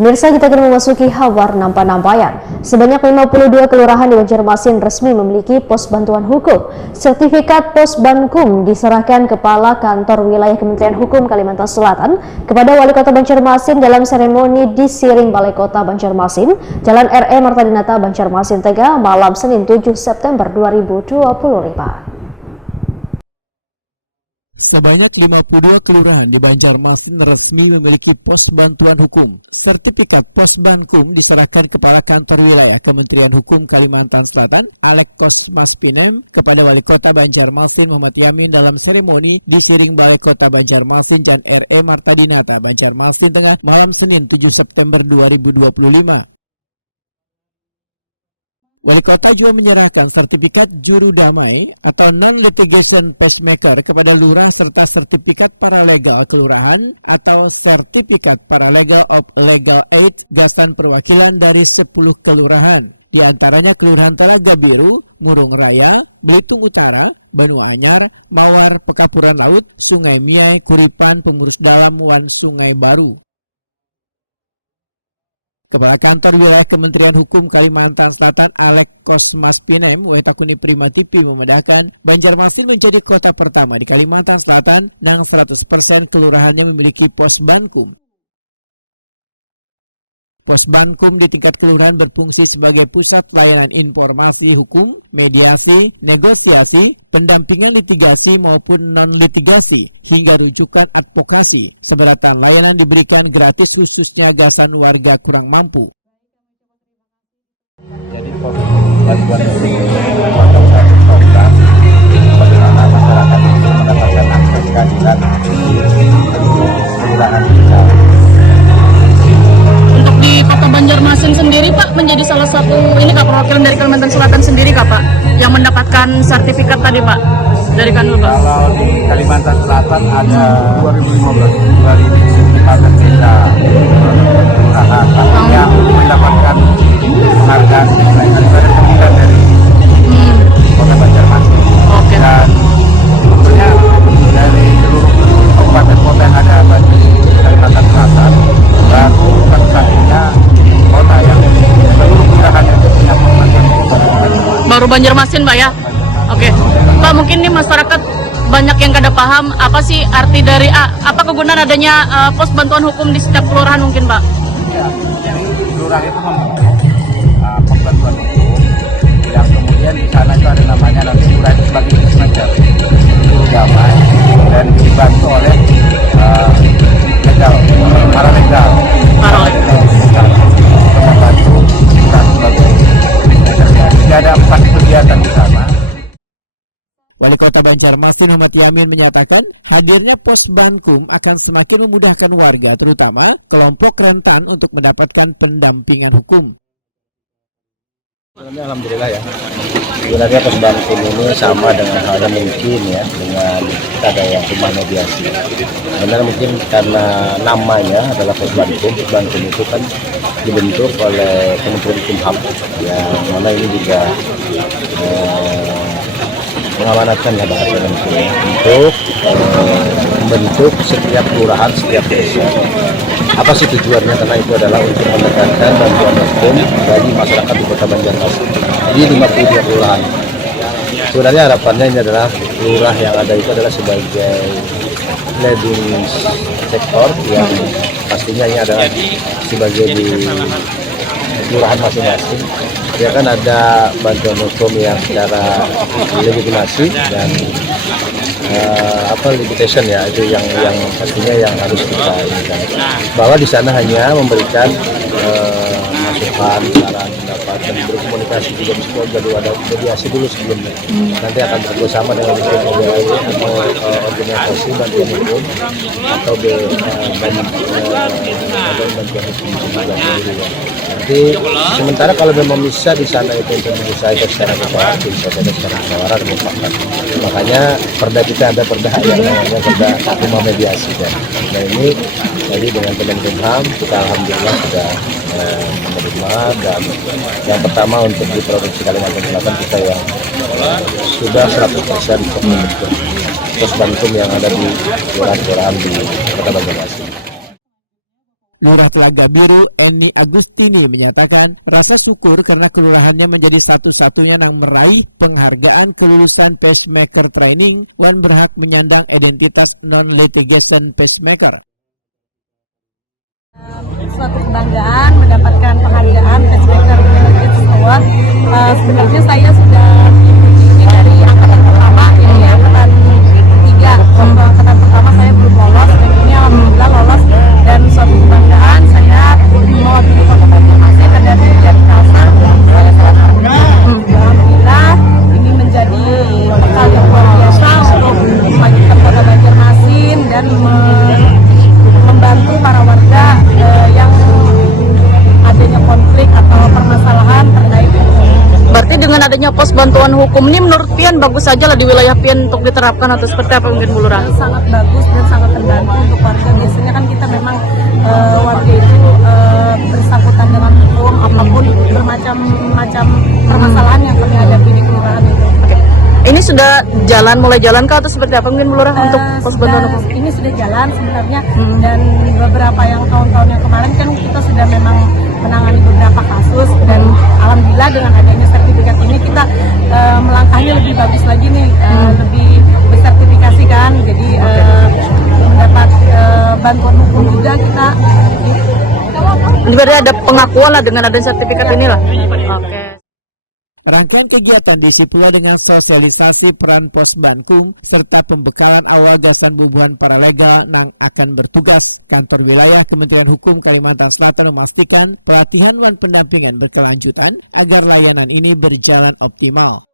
Pemirsa, kita akan memasuki kabar nampak-nampayan. Sebanyak 52 kelurahan di Banjarmasin resmi memiliki pos bantuan hukum. Sertifikat pos Bankum diserahkan Kepala Kantor Wilayah Kementerian Hukum Kalimantan Selatan kepada Wali Kota Banjarmasin dalam seremoni di Siring Balai Kota Banjarmasin, Jalan R.E. Marta Dinata, Banjarmasin Tengah, malam Senin 7 September 2025. Sebanyak 52 kelurahan di Banjarmasin resmi memiliki pos bantuan hukum. Sertifikat pos Bankum diserahkan Kepala Kantor Wilayah Kementerian Hukum Kalimantan Selatan, Alek Kosmaspinem, kepada Wali Kota Banjarmasin Muhammad Yamin dalam seremoni di Siring Balai Kota Banjarmasin, Jalan R.E. Marta Dinata, Banjarmasin Tengah, malam Senin 7 September 2025. Wali Kota juga menyerahkan sertifikat juru damai atau non-litigation pacemaker kepada lurah serta sertifikat paralegal kelurahan atau sertifikat paralegal of legal aid gasan perwakilan dari 10 kelurahan. Di antaranya Kelurahan Telaga Biru, Murung Raya, Belitung Utara, Banu Anyar, Mawar, Pekapuran Laut, Sungai Miai, Kuripan, Pengurus Dalam, Wan Sungai Baru. Kepala Kantor Wilayah Kementerian Hukum Kalimantan Selatan Alek Kosmaspinem Wetakuni Prima TV memedahkan Banjarmasin menjadi kota pertama di Kalimantan Selatan yang 100% kelurahannya memiliki pos Bankum. Pos Bankum di tingkat kelurahan berfungsi sebagai pusat layanan informasi hukum, mediasi, negosiasi, pendampingan litigasi maupun non-litigasi, hingga rujukan advokasi. Seberatan layanan diberikan gratis khususnya gasan warga kurang mampu. Jadi pos bantuan ini merupakan satu program bagaimana masyarakat itu mendapatkan akses keadilan di kelurahan kita. Untuk di Kota Banjarmasin sendiri, Pak, menjadi salah satu perwakilan dari Kalimantan Selatan sendiri, Kak, Pak, yang mendapatkan sertifikat tadi, Pak, dari kantor. Kalau di Kalimantan Selatan ada 2015 desa kelurahan yang mendapatkan penghargaan pada 9 dari Kota Banjarmasin, dan sebetulnya dari seluruh kabupaten kota yang ada di Kalimantan Selatan, dan satu-satunya kota yang kelurahan yang punya Baru Banjarmasin, Pak, ya? Oke. Pak, mungkin nih masyarakat banyak yang kada paham apa sih arti dari apa kegunaan adanya pos bantuan hukum di setiap kelurahan mungkin, Pak? Ya, jadi lurah itu membentuk pembantuan hukum yang kemudian di sana itu ada namanya, nanti lurah itu sebagai pacemaker, juru damai, dan dibantu oleh paralegal membantu jadi ada 4 kegiatan di sana. Wali Kota Banjarmasin Muhammad Yamin menyatakan hadirnya pos Bankum akan semakin memudahkan warga, terutama kelompok rentan untuk mendapatkan pendampingan hukum. Sebenarnya alhamdulillah ya, sebenarnya pos Bankum ini sama dengan halnya mungkin ya dengan ada yang rumah mediasi. Sebenarnya mungkin karena namanya adalah pos Bankum itu kan dibentuk oleh Kementerian Hukum yang mana ini juga mengamanatkan untuk membentuk setiap kelurahan, setiap desa. Apa sih tujuannya? Karena itu adalah untuk mendekatkan bantuan hukum bagi masyarakat di Kota Banjarmasin di 52 kelurahan. Sebenarnya harapannya ini adalah lurah yang ada itu adalah sebagai leading sektor yang pastinya ini adalah sebagai di kelurahan masing-masing. Ya kan ada bantuan hukum yang secara legitimasi dan limitation ya, itu yang pastinya yang harus kita inginkan, bahwa di sana hanya memberikan masukan, saran, pendapat, dan berkomunikasi juga di situ. Jadi ada mediasi dulu sebelumnya, nanti akan bekerjasama dengan OBLI atau organisasi bantuan hukum atau bantuan hukum juga sendiri ya. Nanti sementara kalau memang bisa di sana itu untuk menyelesaikan secara musyawarah, bisa saja secara musyawarah dan mufakat. Makanya perda kita ada perda yang namanya perda rumah mediasi kan. Nah ini tadi dengan Kemenkumham kita alhamdulillah sudah menerima, dan yang pertama untuk di Provinsi Kalimantan Selatan kita yang sudah 100% untuk membentuk pos Bankum yang ada di kelurahan-kelurahan di Kota Banjarmasin. Lurah Telaga Biru Eni Agustini menyatakan rasa syukur karena kelurahannya menjadi satu-satunya yang meraih penghargaan kelulusan pacemaker training dan berhak menyandang identitas non-litigation pacemaker. Suatu kebanggaan mendapatkan penghargaan pacemaker award. Sebenarnya saya sudah ini dari angkatan pertama, ini angkatan ketiga. Angkatan pertama saya belum lolos dan ini alhamdulillah lolos, dan suatu kebanggaan saya mewakili Kota Banjarmasin ada menjadi kalsa. Saya sangat bangga. Alhamdulillah ini menjadi bekal yang luar biasa untuk melanjutkan Kota Banjarmasin dan membantu para warga yang adanya konflik atau permasalahan terkait. Berarti dengan adanya pos bantuan hukum ini menurut Pian bagus saja lah di wilayah Pian untuk diterapkan atau seperti apa mungkin Bu Lurah? Sangat bagus dan sangat terbantu untuk warga. Biasanya kan kita memang warga itu bersangkutan dengan hukum apapun bermacam-macam permasalahan yang kami hadapi di kelurahan itu. Oke. Ini sudah mulai jalan kah atau seperti apa mungkin Bu Lurah untuk pos bantuan hukum? Ini sudah jalan sebenarnya, dan beberapa yang tahun-tahun yang kemarin kan kita sudah memang menangani beberapa kasus, dan alhamdulillah dengan adanya sertifikat ini kita melangkahnya lebih bagus lagi nih, lebih bersertifikasi kan, jadi mendapat bantuan hukum juga kita. Ini berarti ada pengakuan lah dengan adanya sertifikat inilah. Oke. Rangkaian kegiatan diisi pula dengan sosialisasi peran pos Bankum serta pembekalan awal gasan bubuhan paralegal yang akan bertugas. Kantor Wilayah Kementerian Hukum Kalimantan Selatan memastikan pelatihan dan pendampingan berkelanjutan agar layanan ini berjalan optimal.